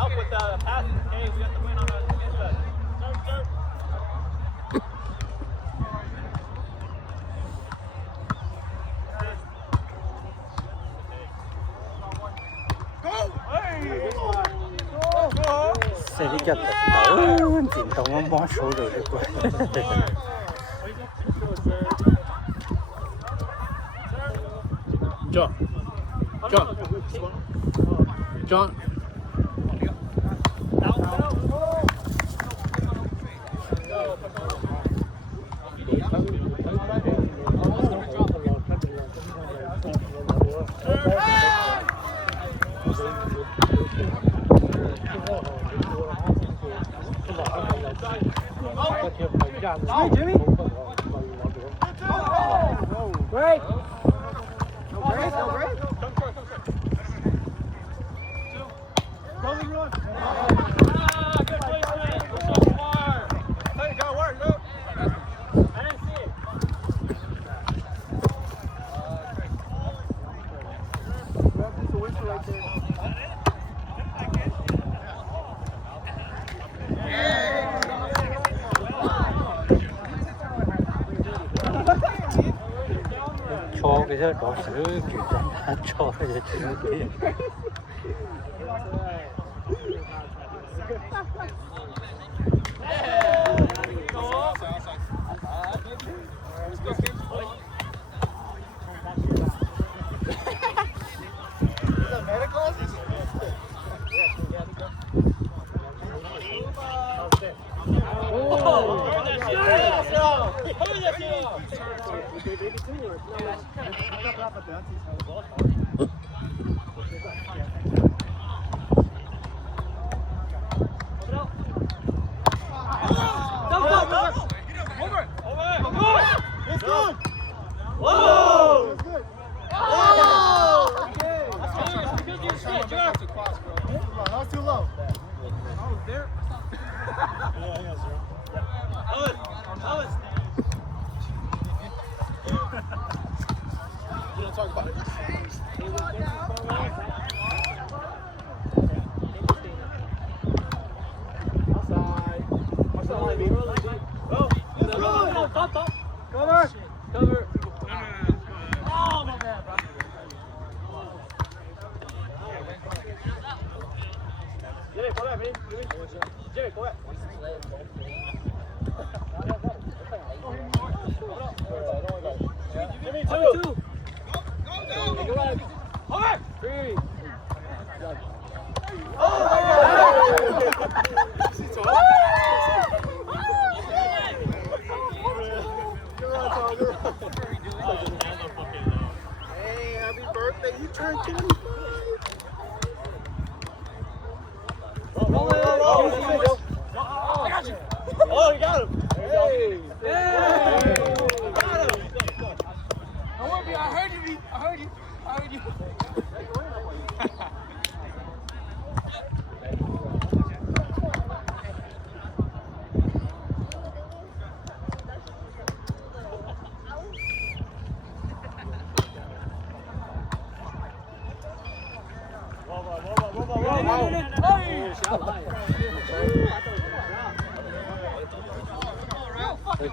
Help with the passes. Hey, we got the win on the inside. Serve. sẽ đi cho tớ chính tổng món số rồi đấy quá John. Jimmy. Great. No break. Rolling run. Good placement. So far. Hey, got work, look. I didn't see it. Grab this whistle right there. cho cái đó xử kiểu cho cái chuyện kia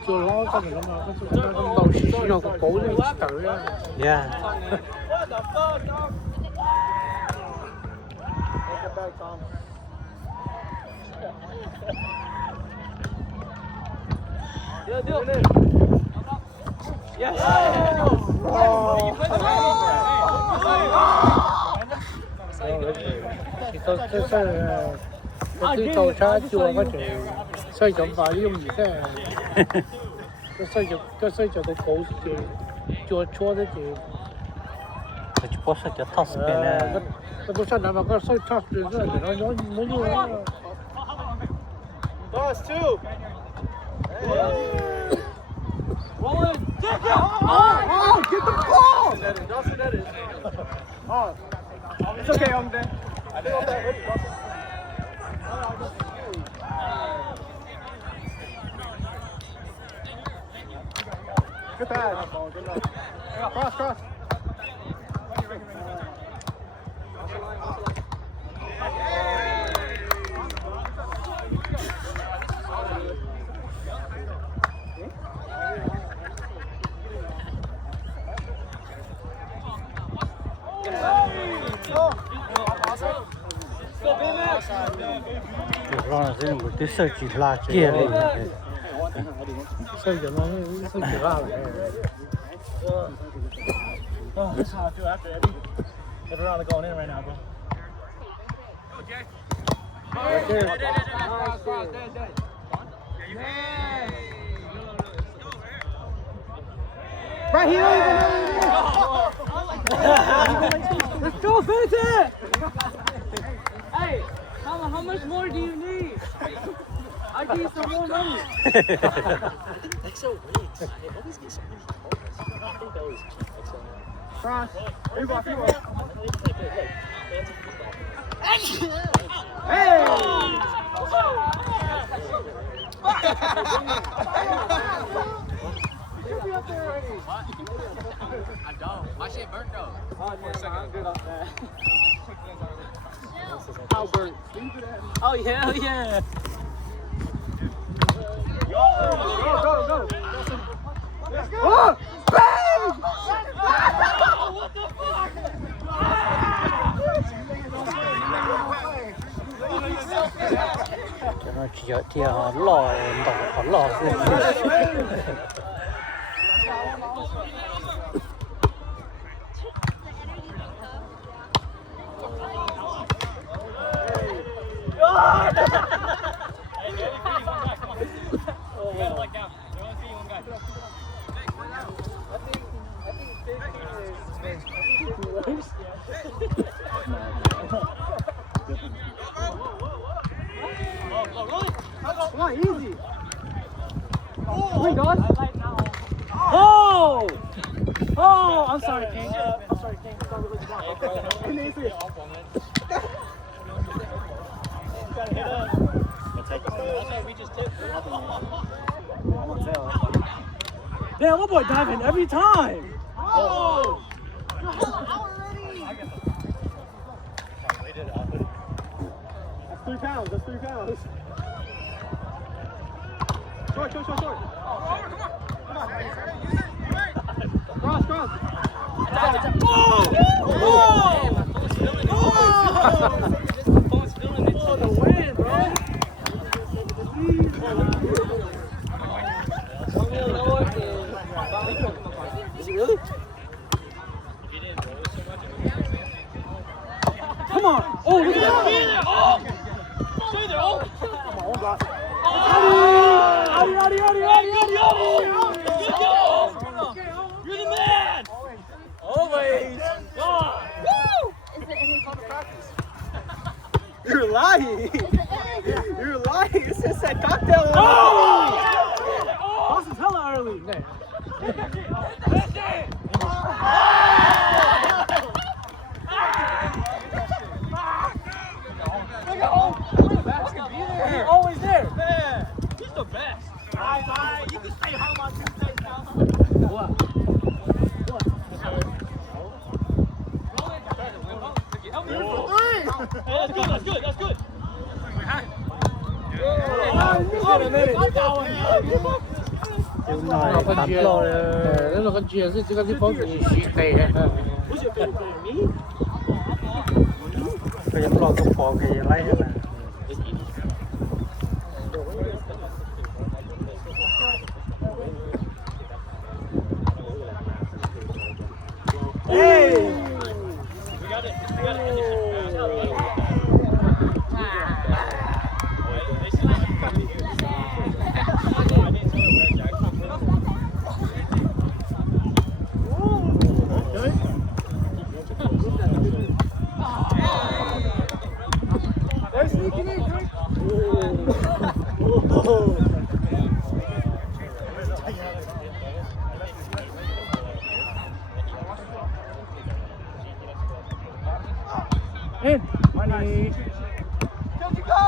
chưa lo cái gì mà cái đầu xí nó có cố lên tự ra. Yeah. What the fuck, dog? Take it back, Tom. Deal. Yes. Thì tôi tàu xa chùa có thể xây dựng vào用gì thế cái xây dựng cái cổ thì chùa chùa đấy thì Chứ bố sẽ cho thос bên này cái bố sao mà có xây thос thì nó như thế Boss, two. Roll in. Get the ball! Dawson, that is. Oh, it's okay, I'm there. I did all that. Good pass. Cross. 有让人我对手机拉接了。 Sao giờ nó sao giờ ra lại. Oh, that's how I feel after Eddie. Get around going in right now, bro. Right there. Right here. Let's go, finish it. Hey, how much more do you need? I'll give you some more money. Cross. Here you go. Hey! I don't. My shit burnt though. I'm good off that. How burnt? Oh yeah, oh yeah. Go. Let's go. Oh, bang! What the fuck? Cho nó chỉ ở kia họ lò họ lò Come on, easy. Come on, guys. Oh! Oh, I'm sorry, King. I'm sorry, King. Sorry to let you down. And then three. Damn, my boy diving every time. Oh! That's 3 pounds. That's 3 pounds. Short. Cross. Oh, the wind, bro. Is it really? Come on. Oh, look at that. Come on, one block. Adi. You're the man! Always. Woo! You're lying. You're lying. It just said cocktail. Boston's hella early. He's always there. Man, he's the best. Alright, you can stay home on Tuesdays now. What? That's good. Đúng rồi, tắm lò Nó là con chìa chứ con phóng thì xịt tè. cái lò công phò cái lấy hết là Hey! They're sneaking in, quick. In. Money. Go, go!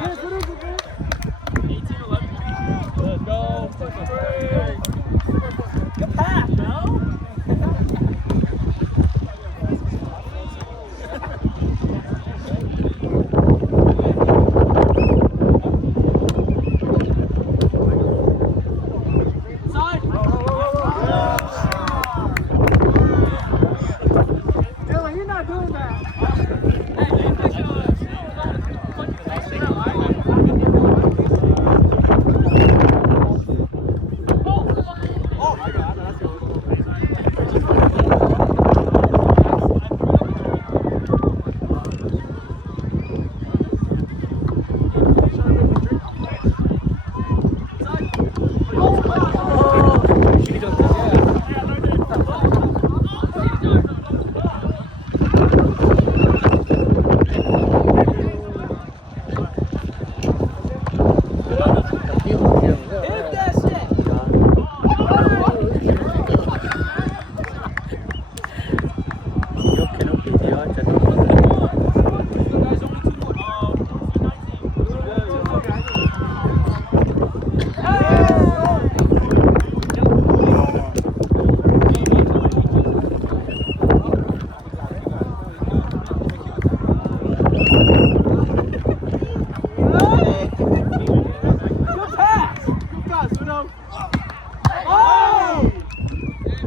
Yes, what is it, man? 18-11. Let's go. Good pass, bro. Side.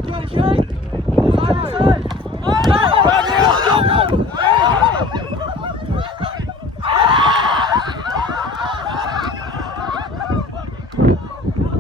Shane. Side.